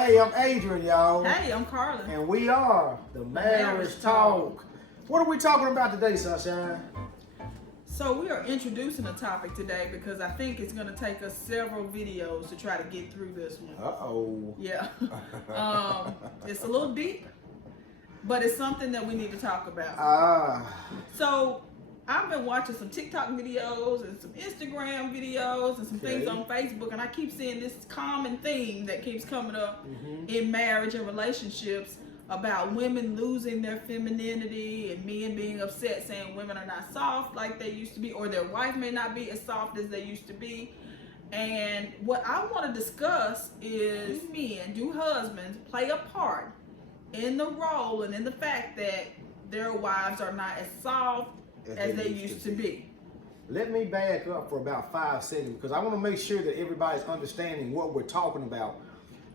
Hey, I'm Adrian, y'all. Hey, I'm Carla. And we are the Marriage Talk. What are we talking about today, Sunshine? So we are introducing a topic today because I think it's going to take us several videos to try to get through this one. Uh-oh. Yeah. It's a little deep, but it's something that we need to talk about. So I've been watching some TikTok videos and some Instagram videos and some things on Facebook, and I keep seeing this common theme that keeps coming up in marriage and relationships about women losing their femininity and men being upset saying women are not soft like they used to be, or their wife may not be as soft as they used to be. And what I want to discuss is, do husbands play a part in the role and in the fact that their wives are not as soft as they used to be? Let me back up for about 5 seconds because I want to make sure that everybody's understanding what we're talking about.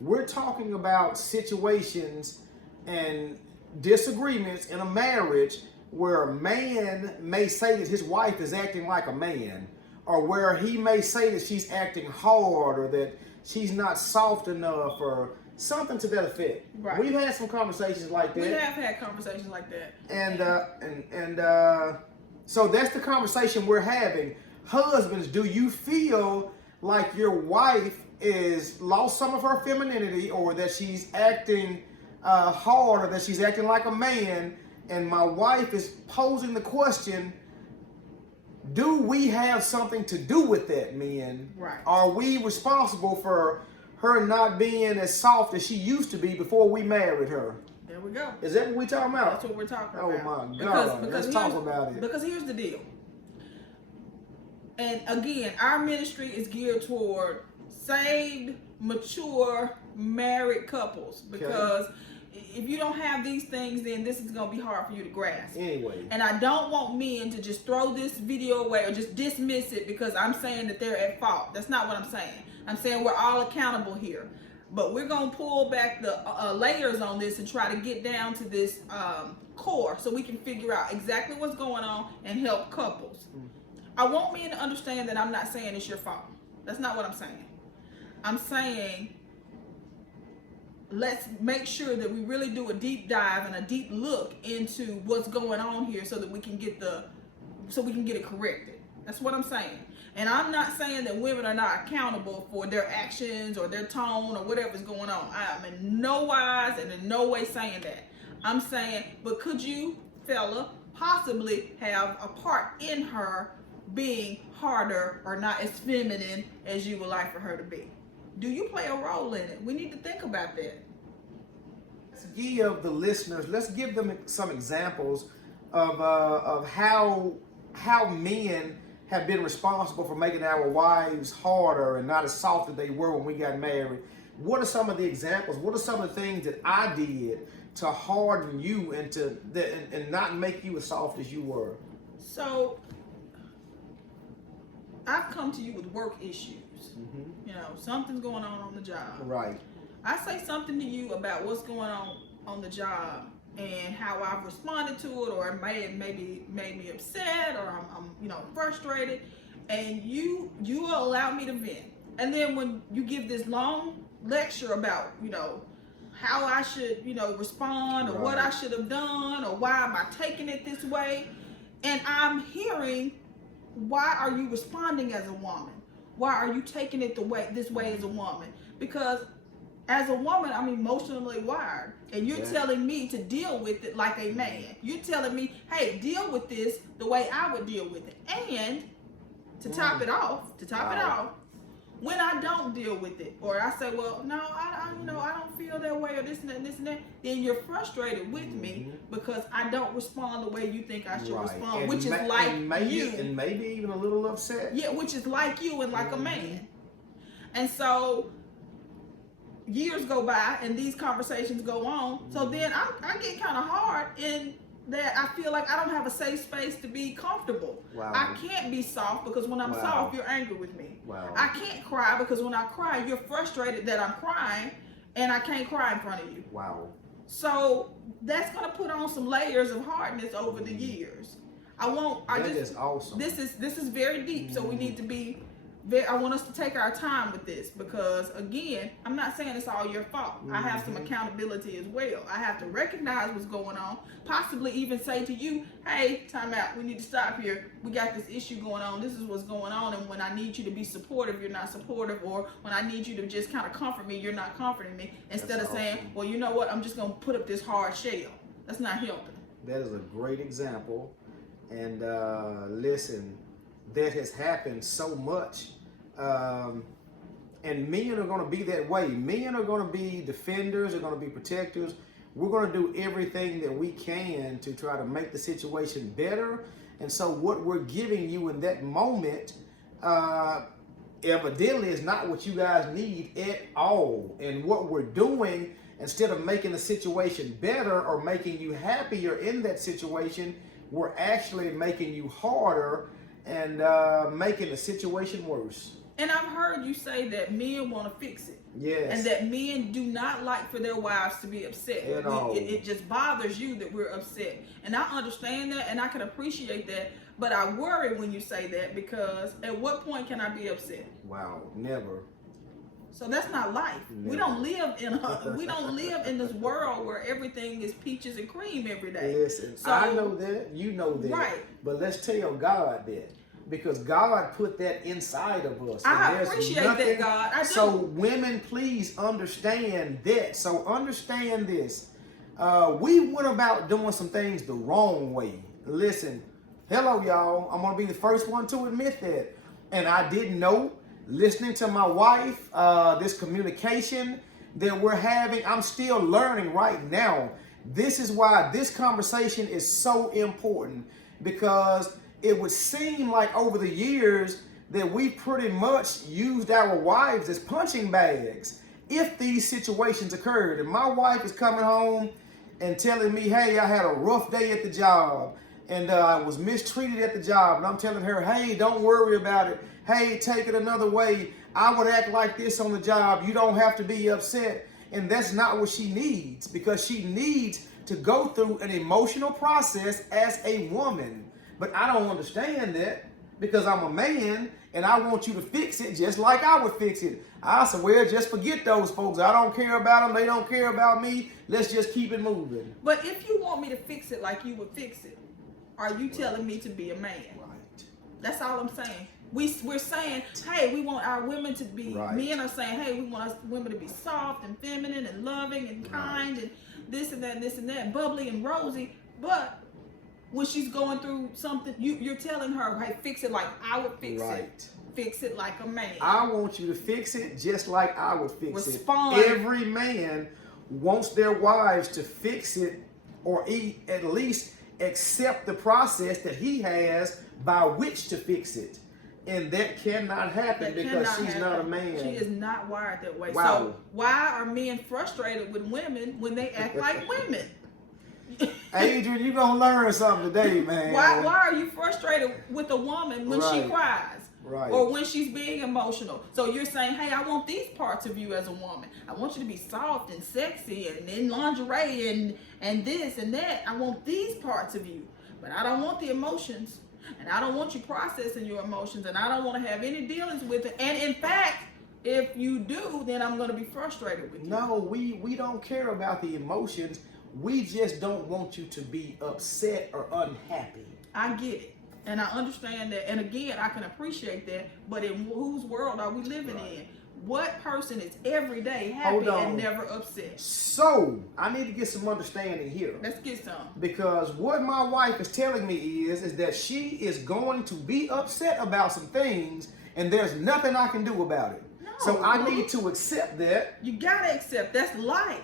We're talking about situations and disagreements in a marriage where a man may say that his wife is acting like a man, or where he may say that she's acting hard, or that she's not soft enough, or something to that effect. Right. We've had some conversations like that. We have had conversations like that. And so that's the conversation we're having. Husbands, do you feel like your wife is lost some of her femininity, or that she's acting hard, or that she's acting like a man? And my wife is posing the question, do we have something to do with that, men? Right. Are we responsible for her not being as soft as she used to be before we married her? There we go. Is that what we're talking about? That's what we're talking about. Oh my God. Let's talk about it. Because here's the deal. And again, our ministry is geared toward saved, mature, married couples. Because if you don't have these things, then this is going to be hard for you to grasp. Anyway. And I don't want men to just throw this video away or just dismiss it because I'm saying that they're at fault. That's not what I'm saying. I'm saying we're all accountable here. But we're going to pull back the layers on this and try to get down to this core so we can figure out exactly what's going on and help couples. I want men to understand that I'm not saying it's your fault. That's not what I'm saying. I'm saying let's make sure that we really do a deep dive and a deep look into what's going on here so that we can get it corrected. That's what I'm saying. And I'm not saying that women are not accountable for their actions or their tone or whatever's going on. I am in no wise and in no way saying that. I'm saying, but could you, fella, possibly have a part in her being harder or not as feminine as you would like for her to be? Do you play a role in it? We need to think about that. Let's give the listeners, let's give them some examples of how men have been responsible for making our wives harder and not as soft as they were when we got married. What are some of the examples? What are some of the things that I did to harden you and not make you as soft as you were? So I've come to you with work issues. You know, something's going on the job. Right. I say something to you about what's going on the job and how I've responded to it, or it may have maybe made me upset, or I'm frustrated, and you will allow me to vent. And then when you give this long lecture about how I should respond, or what I should have done, or why am I taking it this way, and I'm hearing, why are you responding as a woman? Why are you taking it this way as a woman? Because as a woman, I'm emotionally wired. And you're telling me to deal with it like a man. You're telling me, hey, deal with this the way I would deal with it. And to top it off, when I don't deal with it, or I say, well, no, I don't feel that way, or this and that, and this and that, then you're frustrated with me because I don't respond the way you think I should respond, and which is like you. And maybe even a little upset. Yeah, which is like you and like a man. And so years go by and these conversations go on. So then I get kind of hard in that I feel like I don't have a safe space to be comfortable. Wow. I can't be soft because when I'm soft, you're angry with me. Wow. I can't cry because when I cry, you're frustrated that I'm crying and I can't cry in front of you. Wow. So that's going to put on some layers of hardness over the years. That is awesome. This is very deep, so we need to be I want us to take our time with this because, again, I'm not saying it's all your fault. I have some accountability as well. I have to recognize what's going on, possibly even say to you, hey, time out. We need to stop here. We got this issue going on. This is what's going on. And when I need you to be supportive, you're not supportive. Or when I need you to just kind of comfort me, you're not comforting me. Instead of saying, well, you know what? I'm just going to put up this hard shell. That's not helping. That is a great example. And listen, that has happened so much. And men are going to be that way. Men are going to be defenders, are going to be protectors. We're going to do everything that we can to try to make the situation better. And so what we're giving you in that moment evidently is not what you guys need at all. And what we're doing, instead of making the situation better or making you happier in that situation, we're actually making you harder and making the situation worse. And I've heard you say that men want to fix it. Yes. And that men do not like for their wives to be upset. It just bothers you that we're upset. And I understand that and I can appreciate that. But I worry when you say that because at what point can I be upset? Wow, never. So that's not life. Never. We don't live in this world where everything is peaches and cream every day. Listen, so, I know that, you know that. Right. But let's tell God that. Because God put that inside of us. I appreciate that, God. I do. So women, please understand that. So understand this. We went about doing some things the wrong way. Listen, hello, y'all. I'm going to be the first one to admit that. And I didn't know. Listening to my wife, this communication that we're having, I'm still learning right now. This is why this conversation is so important, because it would seem like over the years that we pretty much used our wives as punching bags if these situations occurred. And my wife is coming home and telling me, hey, I had a rough day at the job and I was mistreated at the job. And I'm telling her, hey, don't worry about it. Hey, take it another way. I would act like this on the job. You don't have to be upset. And that's not what she needs, because she needs to go through an emotional process as a woman. But I don't understand that, because I'm a man and I want you to fix it just like I would fix it. I said, well, just forget those folks. I don't care about them. They don't care about me. Let's just keep it moving. But if you want me to fix it like you would fix it, are you telling me to be a man? Right. That's all I'm saying. We're saying, hey, we want our women to be, men are saying, hey, we want us women to be soft and feminine and loving and kind and this and that and this and that, bubbly and rosy. But when she's going through something, you're telling her, hey, fix it like I would fix it. Fix it like a man. I want you to fix it just like I would fix Respond. it. Every man wants their wives to fix it, or at least accept the process that he has by which to fix it. And that cannot happen because she's not a man. She is not wired that way. Wow. So why are men frustrated with women when they act like women? Adrian, you're going to learn something today, man. Why are you frustrated with a woman when she cries? Right. Or when she's being emotional? So you're saying, hey, I want these parts of you as a woman. I want you to be soft and sexy and in lingerie and this and that. I want these parts of you. But I don't want the emotions. And I don't want you processing your emotions. And I don't want to have any dealings with it. And in fact, if you do, then I'm going to be frustrated with you. No, we don't care about the emotions. We just don't want you to be upset or unhappy. I get it. And I understand that. And again, I can appreciate that. But in whose world are we living in? What person is every day happy and never upset? So, I need to get some understanding here. Let's get some. Because what my wife is telling me is that she is going to be upset about some things, and there's nothing I can do about it. No, so I need to accept that. You gotta accept. That's life.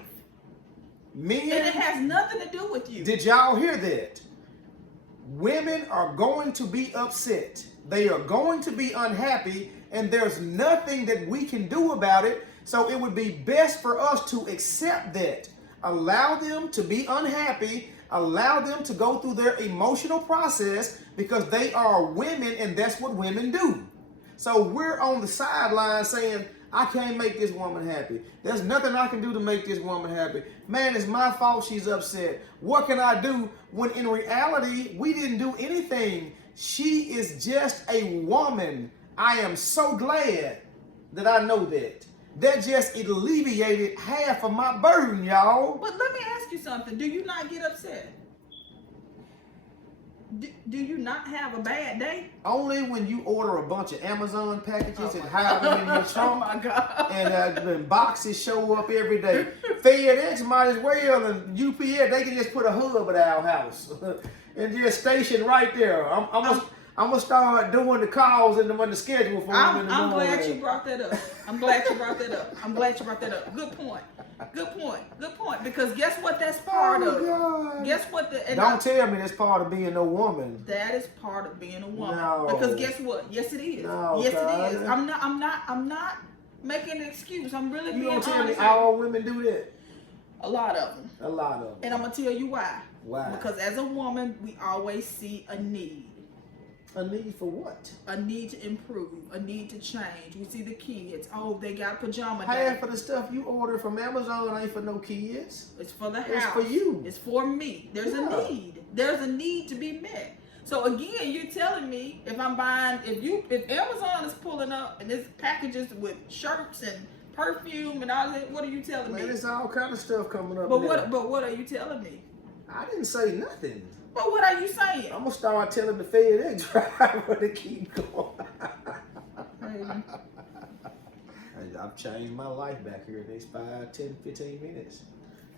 Men, and it has nothing to do with you. Did y'all hear that? Women are going to be upset. They are going to be unhappy, and there's nothing that we can do about it. So it would be best for us to accept that. Allow them to be unhappy. Allow them to go through their emotional process, because they are women and that's what women do. So we're on the sideline saying, I can't make this woman happy. There's nothing I can do to make this woman happy. Man, it's my fault she's upset. What can I do? When in reality, we didn't do anything. She is just a woman. I am so glad that I know that. That just alleviated half of my burden, y'all. But let me ask you something. Do you not get upset? Do you not have a bad day? Only when you order a bunch of Amazon packages and hide them in your trunk. Oh my God. And boxes show up every day. FedEx might as well, and UPS, they can just put a hub at our house and just station right there. I'm gonna start doing the calls and the schedule for them in the morning. I'm glad you brought that up. I'm glad you brought that up. Good point. Because guess what? That's part of. God. Guess what? Don't tell me that's part of being a woman. That is part of being a woman. No. Because guess what? Yes, it is. No, yes, God. it is. I'm not making an excuse. I'm really being honest. You gonna tell me all women do that? A lot of them. A lot of them. And I'm gonna tell you why. Why? Because as a woman, we always see a need. A need for what? A need to improve, a need to change. We see the kids. Oh, they got pajama day. Half of the stuff you order from Amazon ain't for no kids. It's for the house. It's for you. It's for me. There's a need. There's a need to be met. So again, you're telling me if I'm buying, if Amazon is pulling up and there's packages with shirts and perfume and all that, what are you telling me? Man, there's all kind of stuff coming up. But what are you telling me? I didn't say nothing. But what are you saying? I'm gonna start telling the FedEx driver to keep going. I've changed my life back here in these 5, 10, 15 minutes.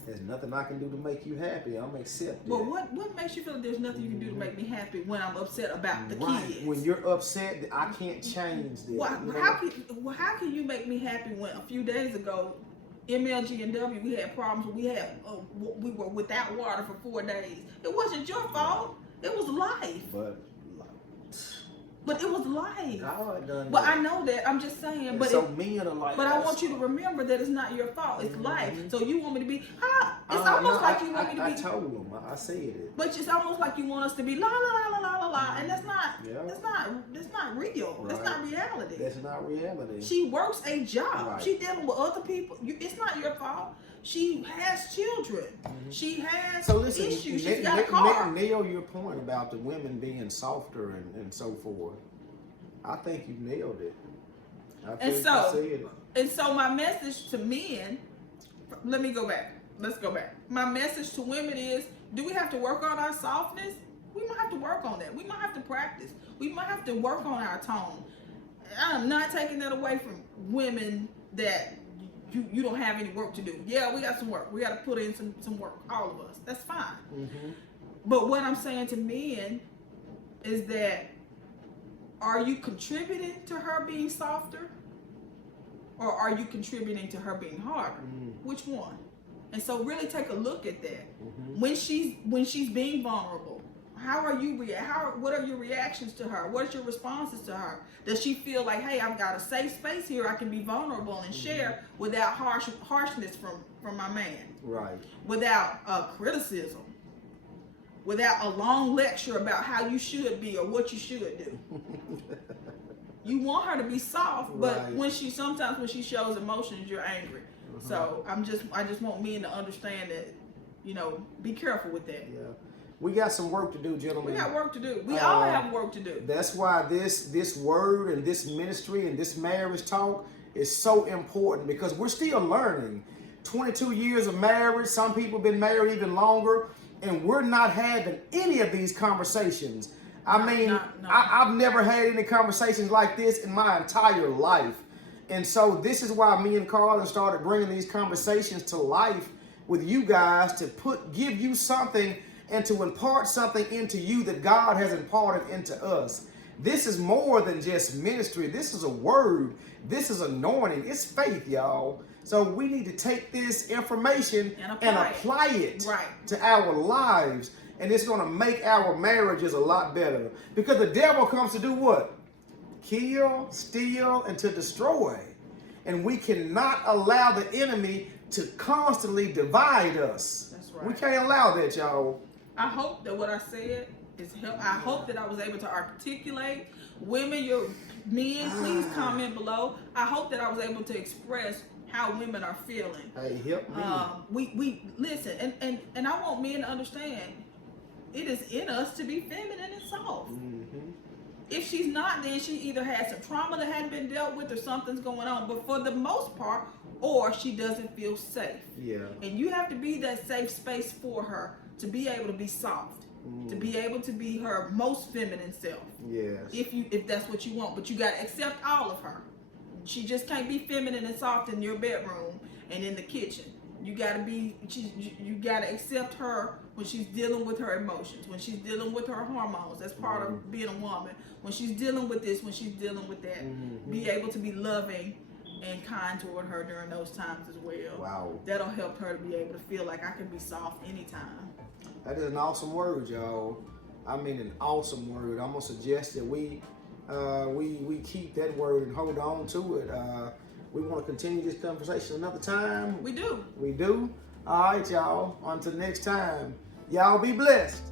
There's nothing I can do to make you happy. I'm accepting. But what makes you feel like there's nothing you can do to make me happy when I'm upset about the kids? When you're upset, I can't change that. Well, how can you make me happy when a few days ago, MLG and W, we had problems. We were without water for 4 days. It wasn't your fault. It was life. But it was life. God done but that. I know that. I'm just saying. And but so men are like. But I want you to remember that it's not your fault. It's life. So you want me to be? It's almost like you want me to be. I told him. I said it. But it's almost like you want us to be la la la la la la, and that's not. Yeah. That's not real. Right. That's not reality. That's not reality. She works a job. Right. She dealing with other people. It's not your fault. She has children. Mm-hmm. She has issues. She's got a car. Nail your point about the women being softer and so forth. I think you nailed it. And so my message to men, let's go back. My message to women is, do we have to work on our softness? We might have to work on that. We might have to practice. We might have to work on our tone. I'm not taking that away from women that you don't have any work to do. Yeah, we got some work. We got to put in some work, all of us. That's fine. Mm-hmm. But what I'm saying to men is that, are you contributing to her being softer, or are you contributing to her being harder? Which one? And so really take a look at that. Mm-hmm. When she's being vulnerable, what are your reactions to her? What are your responses to her? Does she feel like, hey, I've got a safe space here, I can be vulnerable and share without harshness from my man? Right. Without criticism. Without a long lecture about how you should be or what you should do. You want her to be soft, but right. when she shows emotions, you're angry. Mm-hmm. So I just want men to understand that, be careful with that. Yeah. We got some work to do, gentlemen. We got work to do. We all have work to do. That's why this word and this ministry and this marriage talk is so important, because we're still learning. 22 years of marriage, some people have been married even longer. And we're not having any of these conversations. I've never had any conversations like this in my entire life. And so this is why me and Carlin started bringing these conversations to life with you guys, to give you something and to impart something into you that God has imparted into us. This is more than just ministry. This is a word. This is anointing. It's faith, y'all. So we need to take this information and apply it to our lives. And it's going to make our marriages a lot better. Because the devil comes to do what? Kill, steal, and to destroy. And we cannot allow the enemy to constantly divide us. That's right. We can't allow that, y'all. I hope that what I said is help. I hope that I was able to articulate. Men, please comment below. I hope that I was able to express how women are feeling. Hey, help me. We listen, and I want men to understand, it is in us to be feminine and soft. Mm-hmm. If she's not, then she either has some trauma that hadn't been dealt with or something's going on. But for the most part, or she doesn't feel safe. Yeah. And you have to be that safe space for her to be able to be soft, to be able to be her most feminine self. Yes. If that's what you want, but you got to accept all of her. She just can't be feminine and soft in your bedroom and in the kitchen. You gotta accept her when she's dealing with her emotions, when she's dealing with her hormones. That's part of being a woman. When she's dealing with this, when she's dealing with that, be able to be loving and kind toward her during those times as well. Wow. That'll help her to be able to feel like I can be soft anytime. That is an awesome word, y'all. I mean, an awesome word. I'm gonna suggest that we keep that word and hold on to it. We want to continue this conversation another time. We do. We do. All right, y'all. Until next time. Y'all be blessed.